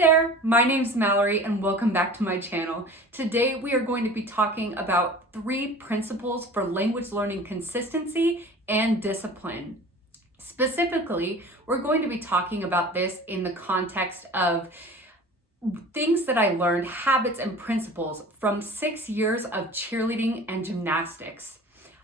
there, my name's Mallory and welcome back to my channel. Today we are going to be talking about 3 principles for language learning consistency and discipline. Specifically, we're going to be talking about this in the context of things that I learned, habits and principles from 6 years of cheerleading and gymnastics.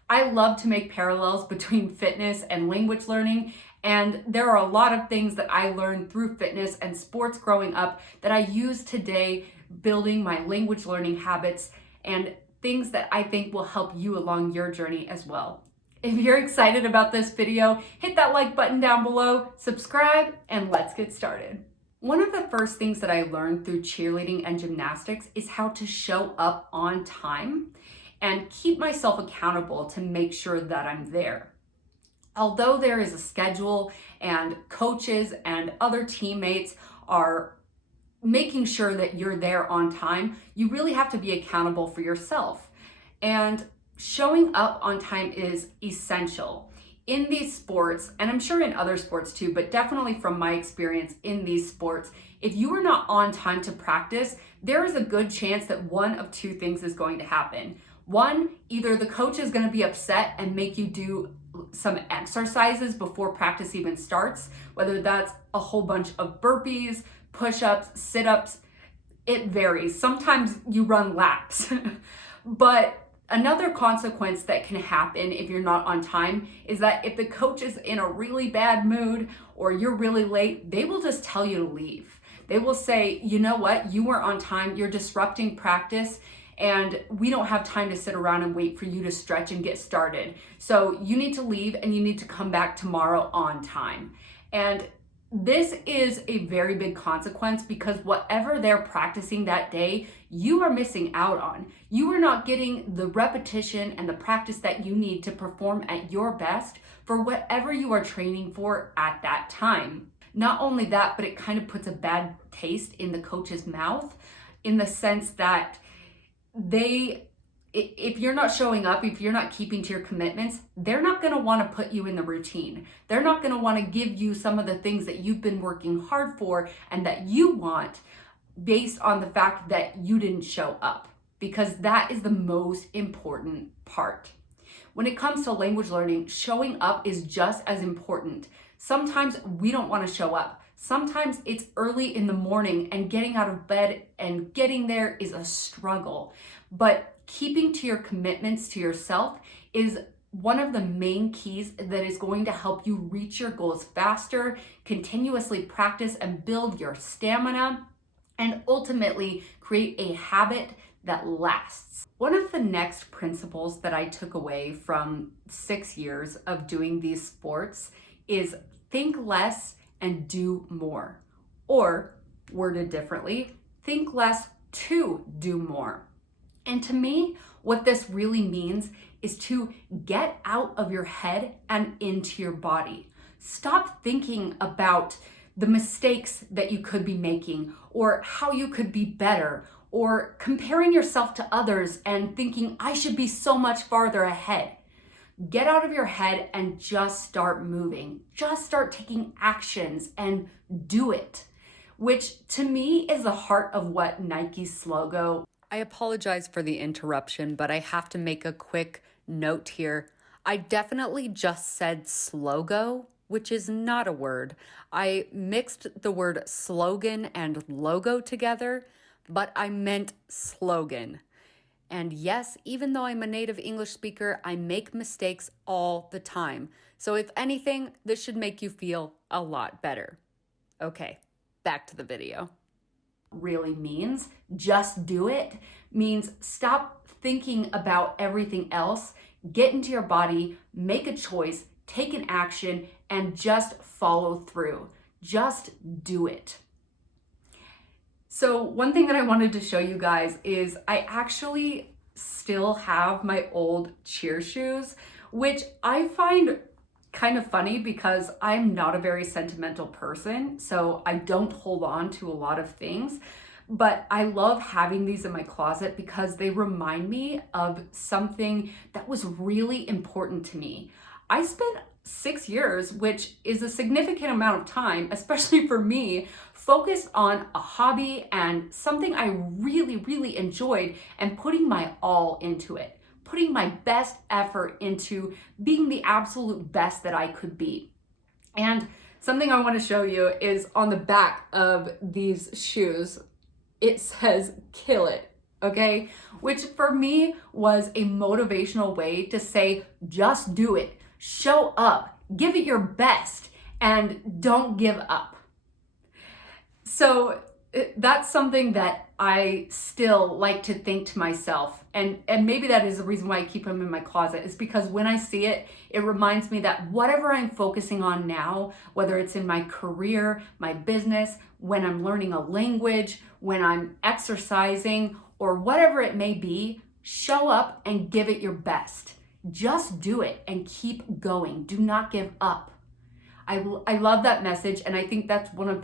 I love to make parallels between fitness and language learning, and there are a lot of things that I learned through fitness and sports growing up that I use today building my language learning habits and things that I think will help you along your journey as well. If you're excited about this video, hit that like button down below, subscribe, and let's get started. One of the first things that I learned through cheerleading and gymnastics is how to show up on time and keep myself accountable to make sure that I'm there. Although there is a schedule and coaches and other teammates are making sure that you're there on time, you really have to be accountable for yourself. And showing up on time is essential. In these sports, and I'm sure in other sports too, but definitely from my experience in these sports, if you are not on time to practice, there is a good chance that one of 2 things is going to happen. One, either the coach is going to be upset and make you do some exercises before practice even starts, whether that's a whole bunch of burpees, push-ups, sit-ups, it varies. Sometimes you run laps. But another consequence that can happen if you're not on time is that if the coach is in a really bad mood or you're really late, they will just tell you to leave. They will say, you know what, you weren't on time, you're disrupting practice, and we don't have time to sit around and wait for you to stretch and get started. So you need to leave and you need to come back tomorrow on time. And this is a very big consequence because whatever they're practicing that day, you are missing out on. You are not getting the repetition and the practice that you need to perform at your best for whatever you are training for at that time. Not only that, but it kind of puts a bad taste in the coach's mouth in the sense that if you're not showing up, if you're not keeping to your commitments, they're not going to want to put you in the routine. They're not going to want to give you some of the things that you've been working hard for and that you want based on the fact that you didn't show up, because that is the most important part. When it comes to language learning, showing up is just as important. Sometimes we don't want to show up. Sometimes it's early in the morning and getting out of bed and getting there is a struggle. But keeping to your commitments to yourself is one of the main keys that is going to help you reach your goals faster, continuously practice and build your stamina, and ultimately create a habit that lasts. One of the next principles that I took away from 6 years of doing these sports is think less and do more. Or, worded differently, think less to do more. And to me, what this really means is to get out of your head and into your body. Stop thinking about the mistakes that you could be making or how you could be better or comparing yourself to others and thinking, I should be so much farther ahead. Get out of your head and just start moving. Just start taking actions and do it, which to me is the heart of what Nike's logo. I apologize for the interruption, but I have to make a quick note here. I definitely just said slogo, which is not a word. I mixed the word slogan and logo together, but I meant slogan. And yes, even though I'm a native English speaker, I make mistakes all the time. So if anything, this should make you feel a lot better. Okay, back to the video. Really means just do it, means stop thinking about everything else, get into your body, make a choice, take an action, and just follow through. Just do it. So one thing that I wanted to show you guys is I actually still have my old cheer shoes, which I find kind of funny because I'm not a very sentimental person, so I don't hold on to a lot of things. But I love having these in my closet because they remind me of something that was really important to me. I spent 6 years, which is a significant amount of time, especially for me, focused on a hobby and something I really, really enjoyed and putting my all into it, putting my best effort into being the absolute best that I could be. And something I want to show you is on the back of these shoes, it says, "Kill it." Okay? Which for me was a motivational way to say, just do it, show up, give it your best, and don't give up. So that's something that I still like to think to myself. And maybe that is the reason why I keep them in my closet, is because when I see it, it reminds me that whatever I'm focusing on now, whether it's in my career, my business, when I'm learning a language, when I'm exercising, or whatever it may be, show up and give it your best. Just do it and keep going. Do not give up. I love that message, and I think that's one of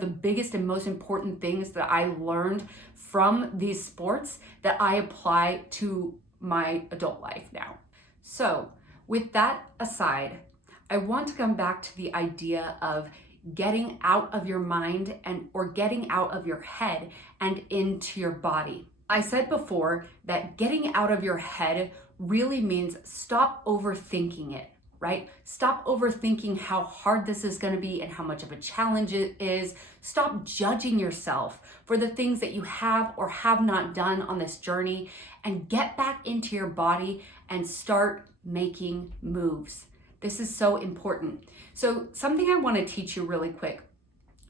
the biggest and most important things that I learned from these sports that I apply to my adult life now. So with that aside, I want to come back to the idea of getting out of your mind or getting out of your head and into your body. I said before that getting out of your head really means stop overthinking it. Right? Stop overthinking how hard this is going to be and how much of a challenge it is. Stop judging yourself for the things that you have or have not done on this journey, and get back into your body and start making moves. This is so important. So something I want to teach you really quick,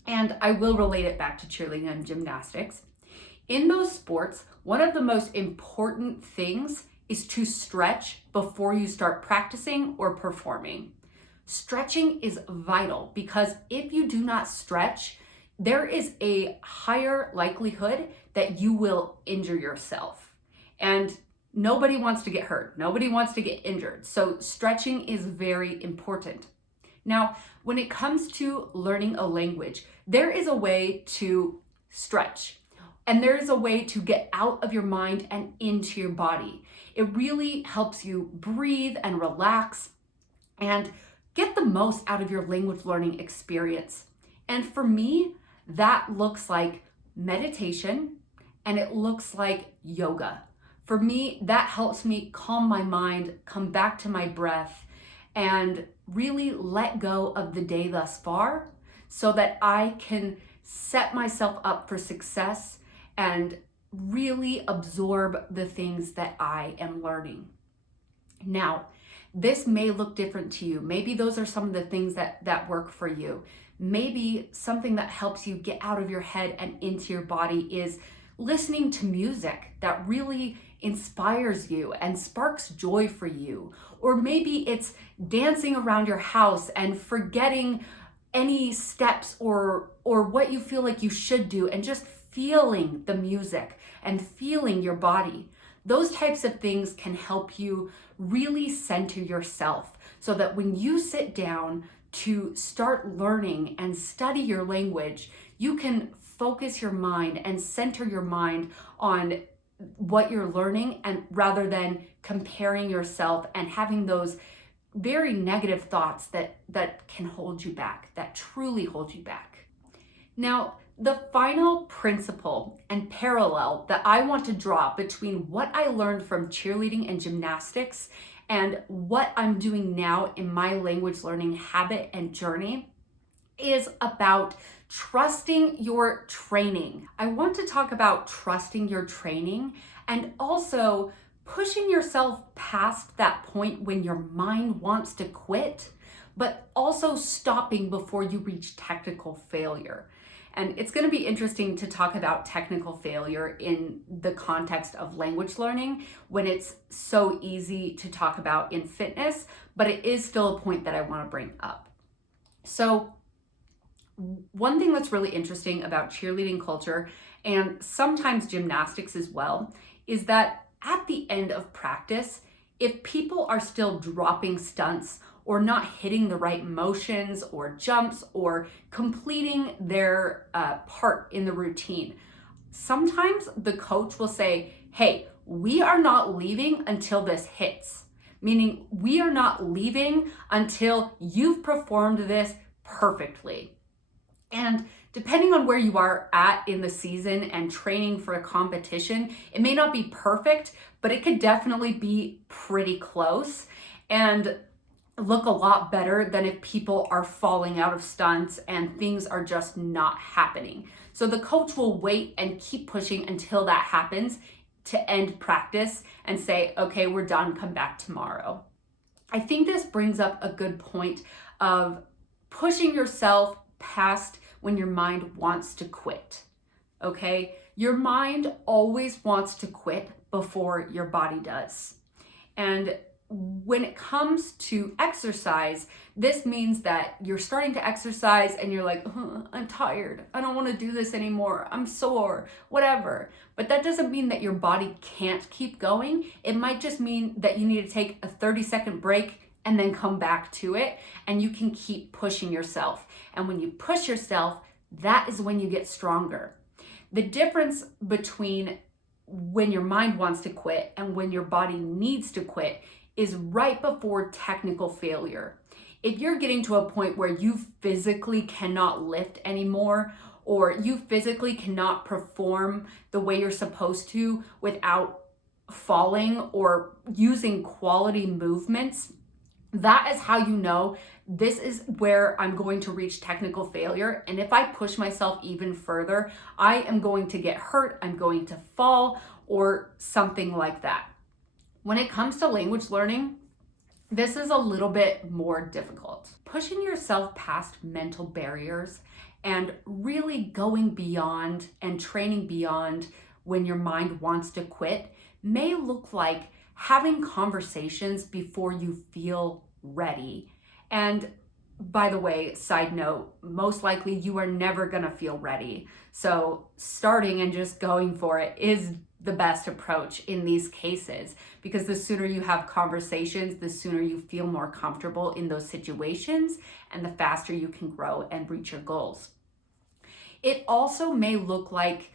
and I will relate it back to cheerleading and gymnastics. In those sports, one of the most important things is to stretch before you start practicing or performing. Stretching is vital, because if you do not stretch, there is a higher likelihood that you will injure yourself. And nobody wants to get hurt. Nobody wants to get injured. So stretching is very important. Now, when it comes to learning a language, there is a way to stretch. And there is a way to get out of your mind and into your body. It really helps you breathe and relax and get the most out of your language learning experience. And for me, that looks like meditation, and it looks like yoga. For me, that helps me calm my mind, come back to my breath, and really let go of the day thus far so that I can set myself up for success and really absorb the things that I am learning. Now, this may look different to you. Maybe those are some of the things that work for you. Maybe something that helps you get out of your head and into your body is listening to music that really inspires you and sparks joy for you. Or maybe it's dancing around your house and forgetting any steps or what you feel like you should do, and just feeling the music and feeling your body. Those types of things can help you really center yourself, so that when you sit down to start learning and study your language, you can focus your mind and center your mind on what you're learning, and rather than comparing yourself and having those very negative thoughts that can hold you back, that truly hold you back. Now, the final principle and parallel that I want to draw between what I learned from cheerleading and gymnastics and what I'm doing now in my language learning habit and journey is about trusting your training. I want to talk about trusting your training and also pushing yourself past that point when your mind wants to quit, but also stopping before you reach technical failure. And it's going to be interesting to talk about technical failure in the context of language learning, when it's so easy to talk about in fitness, but it is still a point that I want to bring up. So one thing that's really interesting about cheerleading culture, and sometimes gymnastics as well, is that at the end of practice, if people are still dropping stunts or not hitting the right motions or jumps or completing their part in the routine, sometimes the coach will say, hey, we are not leaving until this hits. Meaning, we are not leaving until you've performed this perfectly. And Depending on where you are at in the season and training for a competition, it may not be perfect, but it could definitely be pretty close and look a lot better than if people are falling out of stunts and things are just not happening. So the coach will wait and keep pushing until that happens to end practice and say, okay, we're done, come back tomorrow. I think this brings up a good point of pushing yourself past when your mind wants to quit, okay? Your mind always wants to quit before your body does. And when it comes to exercise, this means that you're starting to exercise and you're like, I'm tired. I don't want to do this anymore. I'm sore, whatever. But that doesn't mean that your body can't keep going. It might just mean that you need to take a 30-second break and then come back to it, and you can keep pushing yourself. And when you push yourself, that is when you get stronger. The difference between when your mind wants to quit and when your body needs to quit is right before technical failure. If you're getting to a point where you physically cannot lift anymore, or you physically cannot perform the way you're supposed to without falling or using quality movements, that is how you know this is where I'm going to reach technical failure. And if I push myself even further, I am going to get hurt, I'm going to fall, or something like that. When it comes to language learning, this is a little bit more difficult. Pushing yourself past mental barriers and really going beyond and training beyond when your mind wants to quit may look like having conversations before you feel ready. And by the way, side note, most likely you are never gonna feel ready. So starting and just going for it is the best approach in these cases, because the sooner you have conversations, the sooner you feel more comfortable in those situations, and the faster you can grow and reach your goals. It also may look like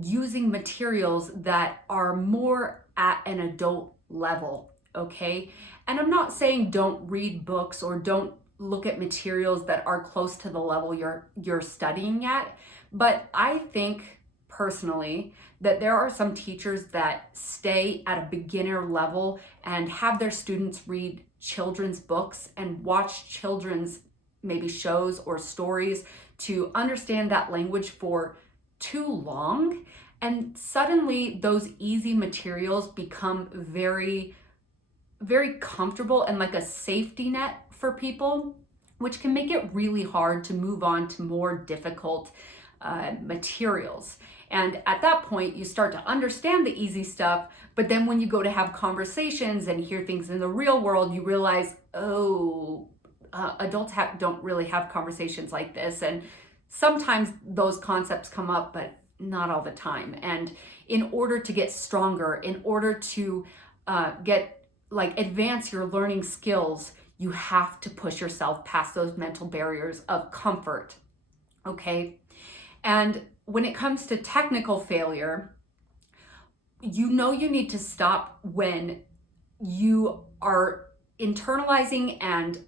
using materials that are more at an adult level, okay? And I'm not saying don't read books or don't look at materials that are close to the level you're studying at, but I think personally that there are some teachers that stay at a beginner level and have their students read children's books and watch children's maybe shows or stories to understand that language for too long. And suddenly those easy materials become very, very comfortable and like a safety net for people, which can make it really hard to move on to more difficult materials. And at that point, you start to understand the easy stuff, but then when you go to have conversations and hear things in the real world, you realize, adults don't really have conversations like this. And sometimes those concepts come up, but not all the time. And in order to get stronger, in order to advance your learning skills, you have to push yourself past those mental barriers of comfort, okay? And when it comes to technical failure, you know you need to stop when you are internalizing and,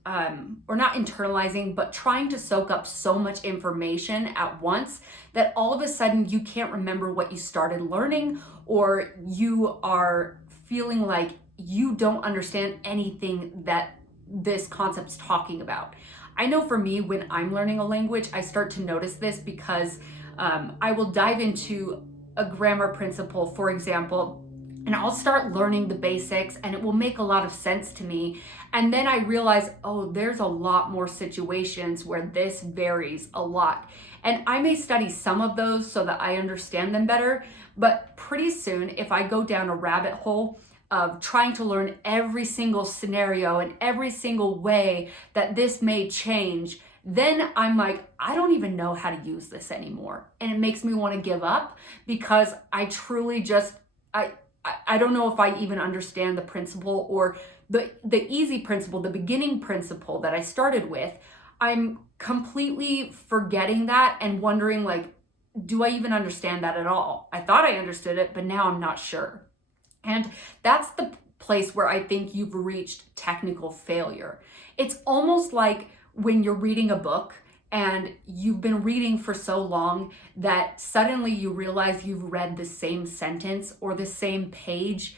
or not internalizing, but trying to soak up so much information at once that all of a sudden you can't remember what you started learning, or you are feeling like you don't understand anything that this concept's talking about. I know for me, when I'm learning a language, I start to notice this because I will dive into a grammar principle, for example, and I'll start learning the basics and it will make a lot of sense to me. And then I realize, oh, there's a lot more situations where this varies a lot. And I may study some of those so that I understand them better, but pretty soon, if I go down a rabbit hole of trying to learn every single scenario and every single way that this may change, then I'm like, I don't even know how to use this anymore. And it makes me want to give up because I truly just, I don't know if I even understand the principle or the easy principle, the beginning principle that I started with. I'm completely forgetting that and wondering like, do I even understand that at all? I thought I understood it, but now I'm not sure. And that's the place where I think you've reached technical failure. It's almost like when you're reading a book and you've been reading for so long that suddenly you realize you've read the same sentence or the same page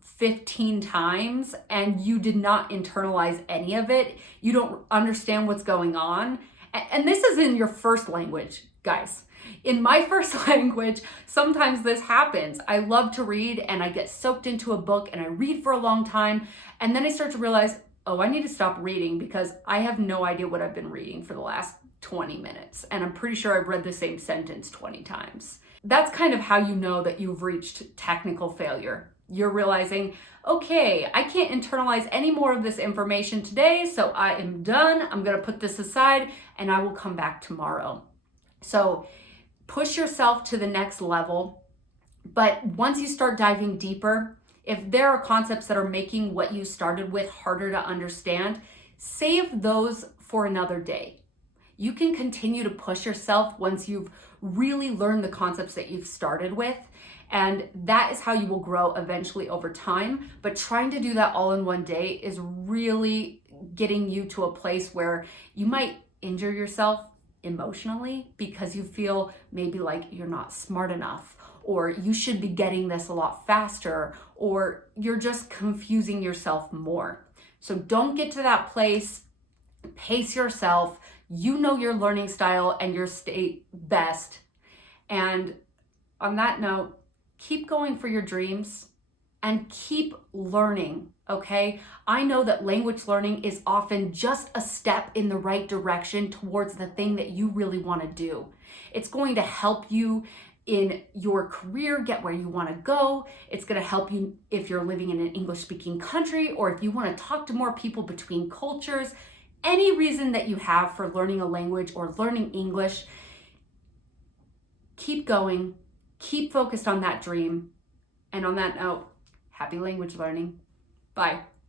15 times and you did not internalize any of it. You don't understand what's going on. And this is in your first language, guys. In my first language, sometimes this happens. I love to read and I get soaked into a book and I read for a long time. And then I start to realize, oh, I need to stop reading because I have no idea what I've been reading for the last 20 minutes. And I'm pretty sure I've read the same sentence 20 times. That's kind of how you know that you've reached technical failure. You're realizing, okay, I can't internalize any more of this information today, so I am done. I'm gonna put this aside and I will come back tomorrow. So push yourself to the next level. But once you start diving deeper, if there are concepts that are making what you started with harder to understand, save those for another day. You can continue to push yourself once you've really learned the concepts that you've started with. And that is how you will grow eventually over time. But trying to do that all in one day is really getting you to a place where you might injure yourself emotionally because you feel maybe like you're not smart enough, or you should be getting this a lot faster, or you're just confusing yourself more. So don't get to that place. Pace yourself. You know your learning style and your state best. And on that note, keep going for your dreams and keep learning, okay? I know that language learning is often just a step in the right direction towards the thing that you really want to do. It's going to help you in your career get where you want to go. It's going to help you if you're living in an English-speaking country, or if you want to talk to more people between cultures. Any reason that you have for learning a language or learning English, keep going. Keep focused on that dream. And on that note, happy language learning. Bye.